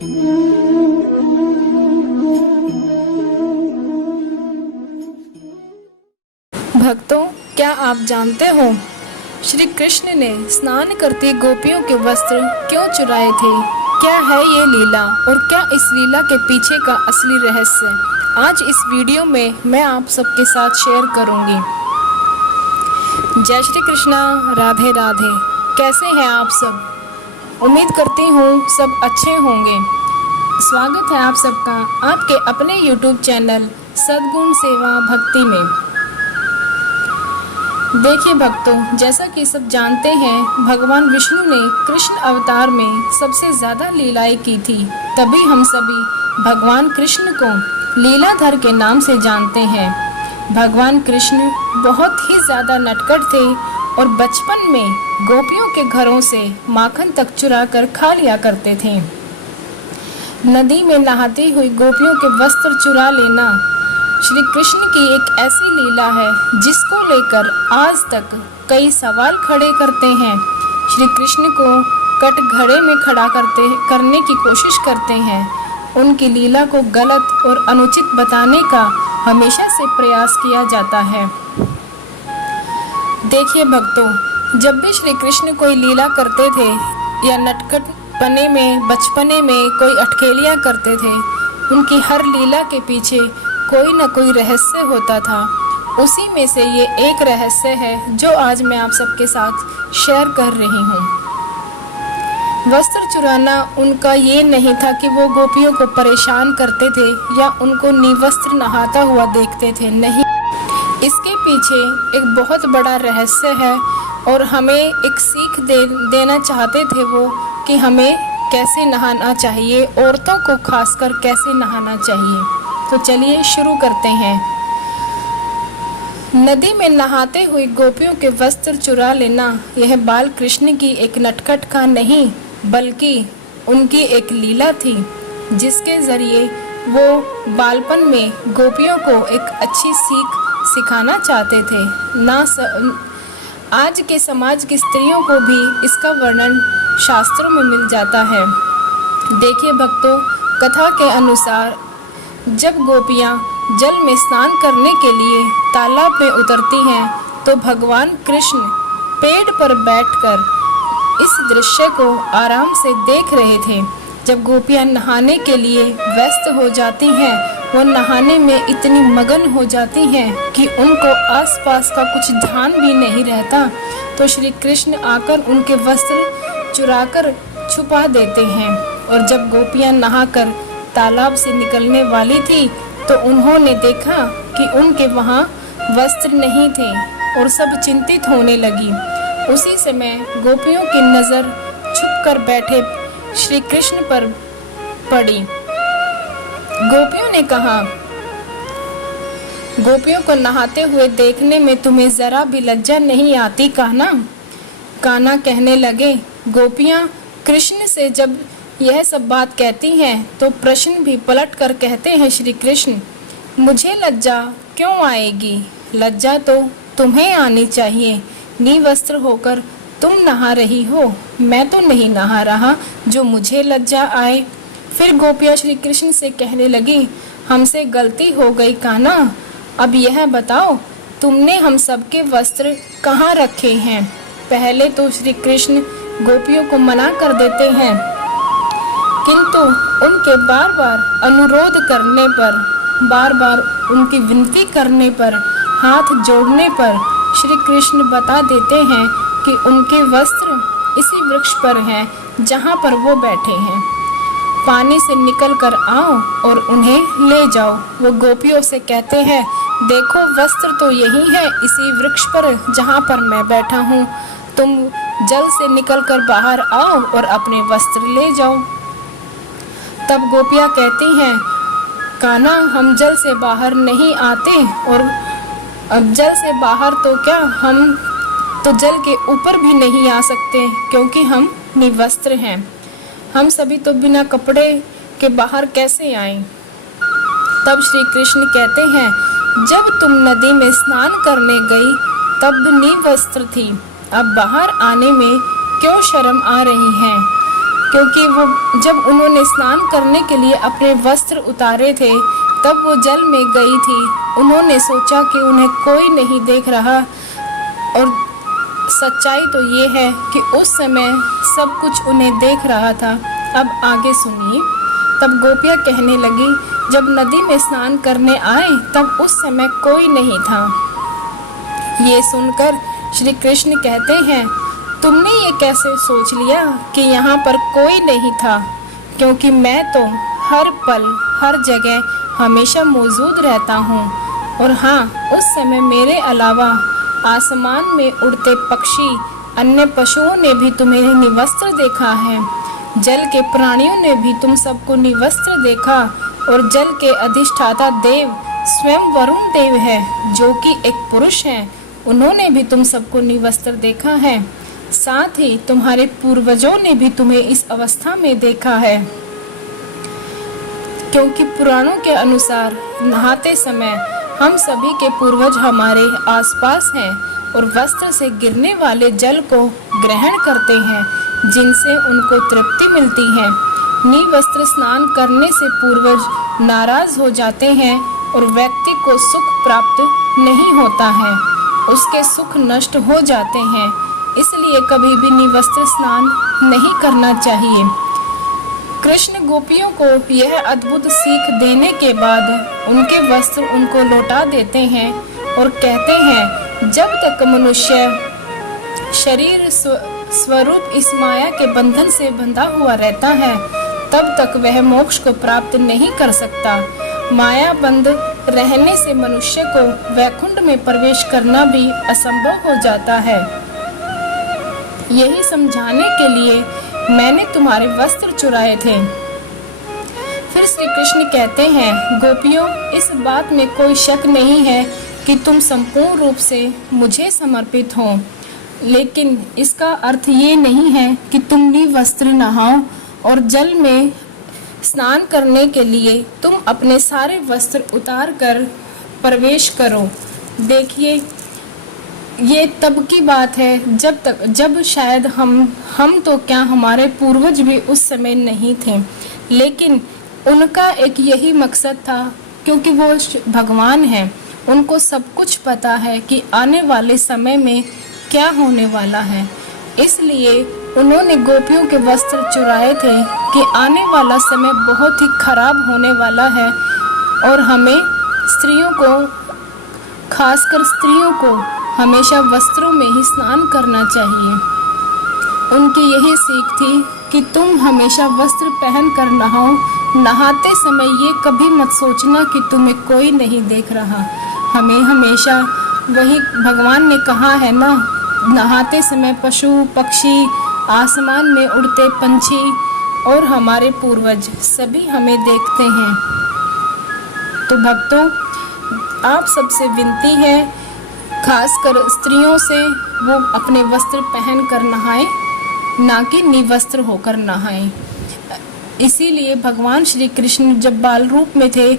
भक्तों, क्या आप जानते हो श्री कृष्ण ने स्नान करती गोपियों के वस्त्र क्यों चुराए थे? क्या है ये लीला और क्या इस लीला के पीछे का असली रहस्य आज इस वीडियो में मैं आप सबके साथ शेयर करूंगी। जय श्री कृष्णा, राधे राधे। कैसे हैं आप सब? उम्मीद करती हूँ सब अच्छे होंगे। स्वागत है आप सबका आपके अपने YouTube चैनल सद्गुण सेवा भक्ति में। देखिए भक्तों, जैसा कि सब जानते हैं, भगवान विष्णु ने कृष्ण अवतार में सबसे ज़्यादा लीलाएं की थी। तभी हम सभी भगवान कृष्ण को लीलाधर के नाम से जानते हैं। भगवान कृष्ण बहुत ही ज़्यादा नटखट थे और बचपन में गोपियों के घरों से माखन तक चुरा कर खा लिया करते थे। नदी में नहाती हुई गोपियों के वस्त्र चुरा लेना श्री कृष्ण की एक ऐसी लीला है जिसको लेकर आज तक कई सवाल खड़े करते हैं। श्री कृष्ण को कटघरे में खड़ा करने की कोशिश करते हैं। उनकी लीला को गलत और अनुचित बताने का हमेशा से प्रयास किया जाता है। देखिए भक्तों, जब भी श्री कृष्ण कोई लीला करते थे या नटखटपने में बचपने में कोई अटखेलियाँ करते थे, उनकी हर लीला के पीछे कोई न कोई रहस्य होता था। उसी में से ये एक रहस्य है जो आज मैं आप सबके साथ शेयर कर रही हूँ। वस्त्र चुराना उनका ये नहीं था कि वो गोपियों को परेशान करते थे या उनको निवस्त्र नहाता हुआ देखते थे, नहीं। इसके पीछे एक बहुत बड़ा रहस्य है और हमें एक सीख देना चाहते थे वो कि हमें कैसे नहाना चाहिए, औरतों को खासकर कैसे नहाना चाहिए। तो चलिए शुरू करते हैं। नदी में नहाते हुए गोपियों के वस्त्र चुरा लेना यह बाल कृष्ण की एक नटखट का नहीं बल्कि उनकी एक लीला थी, जिसके जरिए वो बालपन में गोपियों को एक अच्छी सीख सिखाना चाहते थे। आज के समाज की स्त्रियों को भी इसका वर्णन शास्त्रों में मिल जाता है। देखिए भक्तों, कथा के अनुसार जब गोपियाँ जल में स्नान करने के लिए तालाब में उतरती हैं तो भगवान कृष्ण पेड़ पर बैठकर इस दृश्य को आराम से देख रहे थे। जब गोपियाँ नहाने के लिए व्यस्त हो जाती हैं, वो नहाने में इतनी मगन हो जाती हैं कि उनको आसपास का कुछ ध्यान भी नहीं रहता। तो श्री कृष्ण आकर उनके वस्त्र चुराकर छुपा देते हैं और जब गोपियाँ नहाकर तालाब से निकलने वाली थी तो उन्होंने देखा कि उनके वहाँ वस्त्र नहीं थे और सब चिंतित होने लगी। उसी समय गोपियों की नज़र छुपकर बैठे श्री कृष्ण पर पड़ी। गोपियों ने कहा, गोपियों को नहाते हुए देखने में तुम्हें ज़रा भी लज्जा नहीं आती कान्हा? कान्हा कहने लगे, गोपियाँ कृष्ण से जब यह सब बात कहती हैं तो प्रश्न भी पलट कर कहते हैं, श्री कृष्ण मुझे लज्जा क्यों आएगी? लज्जा तो तुम्हें आनी चाहिए। निवस्त्र होकर तुम नहा रही हो, मैं तो नहीं नहा रहा जो मुझे लज्जा आए। फिर गोपियाँ श्री कृष्ण से कहने लगी, हमसे गलती हो गई कान्हा, अब यह बताओ तुमने हम सबके वस्त्र कहाँ रखे हैं? पहले तो श्री कृष्ण गोपियों को मना कर देते हैं, किंतु उनके बार बार अनुरोध करने पर, बार बार उनकी विनती करने पर, हाथ जोड़ने पर श्री कृष्ण बता देते हैं कि उनके वस्त्र इसी वृक्ष पर हैं जहाँ पर वो बैठे हैं। पानी से निकल कर आओ और उन्हें ले जाओ। वो गोपियों से कहते हैं, देखो वस्त्र तो यही है इसी वृक्ष पर जहाँ पर मैं बैठा हूँ, तुम जल से निकल कर बाहर आओ और अपने वस्त्र ले जाओ। तब गोपियाँ कहती हैं, कान्हा हम जल से बाहर नहीं आते और अब जल से बाहर तो क्या, हम तो जल के ऊपर भी नहीं आ सकते क्योंकि हम निवस्त्र हैं। हम सभी तो बिना कपड़े के बाहर कैसे आएं? तब श्री कृष्ण कहते हैं, जब तुम नदी में स्नान करने गई तब निवस्त्र थी, अब बाहर आने में क्यों शर्म आ रही है? क्योंकि वो जब उन्होंने स्नान करने के लिए अपने वस्त्र उतारे थे तब वो जल में गई थी। उन्होंने सोचा कि उन्हें कोई नहीं देख रहा, और सच्चाई तो ये है कि उस समय सब कुछ उन्हें देख रहा था। अब आगे सुनिए। तब गोपियाँ कहने लगी, जब नदी में स्नान करने आए तब उस समय कोई नहीं था। ये सुनकर श्री कृष्ण कहते हैं, तुमने ये कैसे सोच लिया कि यहाँ पर कोई नहीं था? क्योंकि मैं तो हर पल हर जगह हमेशा मौजूद रहता हूँ। और हाँ, उस समय मेरे अलावा आसमान में उड़ते पक्षी, अन्य पशुओं ने भी तुम्हें निवस्त्र देखा है। जल के प्राणियों ने भी तुम सबको निवस्त्र देखा, और जल के अधिष्ठाता देव स्वयं वरुण देव है, जो कि एक पुरुष है। उन्होंने भी तुम सबको निवस्त्र देखा है। साथ ही तुम्हारे पूर्वजों ने भी तुम्हें इस अवस्था में देखा है। क्योंकि पुराणों के अनुसार नहाते समय हम सभी के पूर्वज हमारे आसपास हैं और वस्त्र से गिरने वाले जल को ग्रहण करते हैं, जिनसे उनको तृप्ति मिलती है। निवस्त्र स्नान करने से पूर्वज नाराज हो जाते हैं और व्यक्ति को सुख प्राप्त नहीं होता है, उसके सुख नष्ट हो जाते हैं। इसलिए कभी भी निवस्त्र स्नान नहीं करना चाहिए। कृष्ण गोपियों को यह अद्भुत सीख देने के बाद उनके वस्त्र उनको लौटा देते हैं और कहते हैं, जब तक मनुष्य शरीर स्वरूप इस माया के बंधन से बंधा हुआ रहता है, तब तक वह मोक्ष को प्राप्त नहीं कर सकता। माया बंद रहने से मनुष्य को वैकुंठ में प्रवेश करना भी असंभव हो जाता है। यही समझाने के लिए मैंने तुम्हारे वस्त्र चुराए थे। फिर श्री कृष्ण कहते हैं, गोपियों, इस बात में कोई शक नहीं है कि तुम संपूर्ण रूप से मुझे समर्पित हो, लेकिन इसका अर्थ ये नहीं है कि तुम निवस्त्र नहाओ और जल में स्नान करने के लिए तुम अपने सारे वस्त्र उतार कर प्रवेश करो। देखिए, ये तब की बात है जब शायद हम तो क्या, हमारे पूर्वज भी उस समय नहीं थे, लेकिन उनका एक यही मकसद था, क्योंकि वो भगवान हैं, उनको सब कुछ पता है कि आने वाले समय में क्या होने वाला है। इसलिए उन्होंने गोपियों के वस्त्र चुराए थे कि आने वाला समय बहुत ही खराब होने वाला है और हमें स्त्रियों को, खासकर स्त्रियों को, हमेशा वस्त्रों में ही स्नान करना चाहिए। उनकी यही सीख थी कि तुम हमेशा वस्त्र पहन कर नहाओ। नहाते समय ये कभी मत सोचना कि तुम्हें कोई नहीं देख रहा। हमें हमेशा, वही भगवान ने कहा है ना, नहाते समय पशु पक्षी, आसमान में उड़ते पंछी और हमारे पूर्वज सभी हमें देखते हैं। तो भक्तों, आप सबसे विनती है, खासकर स्त्रियों से, वो अपने वस्त्र पहन कर नहाएं, ना कि निवस्त्र होकर नहाएं। इसीलिए भगवान श्री कृष्ण जब बाल रूप में थे,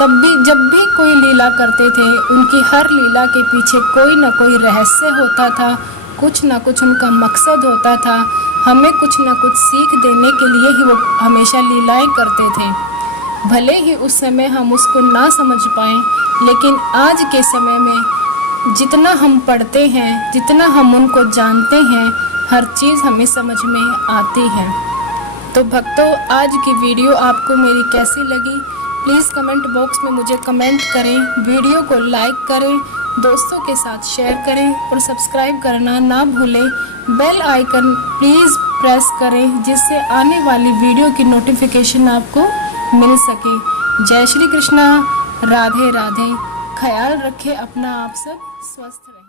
तब भी जब भी कोई लीला करते थे, उनकी हर लीला के पीछे कोई न कोई रहस्य होता था, कुछ न कुछ उनका मकसद होता था। हमें कुछ न कुछ सीख देने के लिए ही वो हमेशा लीलाएं करते थे। भले ही उस समय हम उसको ना समझ पाएं, लेकिन आज के समय में जितना हम पढ़ते हैं, जितना हम उनको जानते हैं, हर चीज़ हमें समझ में आती है। तो भक्तों, आज की वीडियो आपको मेरी कैसी लगी, प्लीज़ कमेंट बॉक्स में मुझे कमेंट करें। वीडियो को लाइक करें, दोस्तों के साथ शेयर करें और सब्सक्राइब करना ना भूलें। बेल आइकन प्लीज़ प्रेस करें, जिससे आने वाली वीडियो की नोटिफिकेशन आपको मिल सके। जय श्री कृष्णा, राधे राधे। ख्याल रखें अपना, आप सब स्वस्थ रहें।